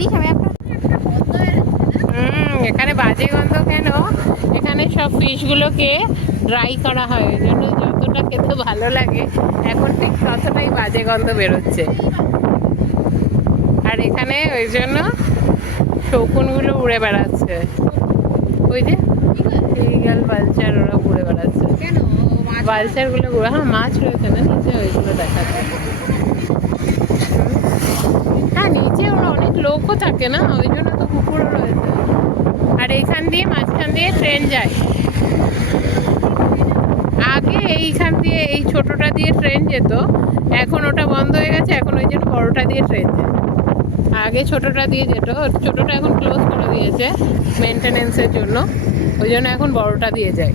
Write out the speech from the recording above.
জিনিস আমি একটা এখানে বাজে গন্ধ কেন? এখানে সব ফিশগুলোকে ড্রাই করা হয়, ওই জন্য যতটা খেতে ভালো লাগে এখন ঠিক ততটাই বাজে গন্ধ বেরোচ্ছে। আর এখানে ওই জন্য শকুনগুলো উড়ে বেড়াচ্ছে, ওই যে ইগাল বালচার ওরা উড়ে বেড়াচ্ছে। কেন বালচারগুলো উড়ে, হ্যাঁ মাছ রয়েছে না নিচে, ওইগুলো দেখাচ্ছে। হ্যাঁ নিচে ওরা অনেক লোকও থাকে না, ওই জন্য তো কুকুরও রয়েছে। আর এইখান দিয়ে মাঝখান দিয়ে ট্রেন যায়। আগে এইখান দিয়ে এই ছোটটা দিয়ে ট্রেন যেত, এখন ওটা বন্ধ হয়ে গেছে, এখন ওই জন্য বড়টা দিয়ে ট্রেন যায়। আগে ছোটটা দিয়ে যেত, ছোটটা এখন ক্লোজ করে দিয়েছে মেনটেনেন্সের জন্য, ওই জন্য এখন বড়টা দিয়ে যায়।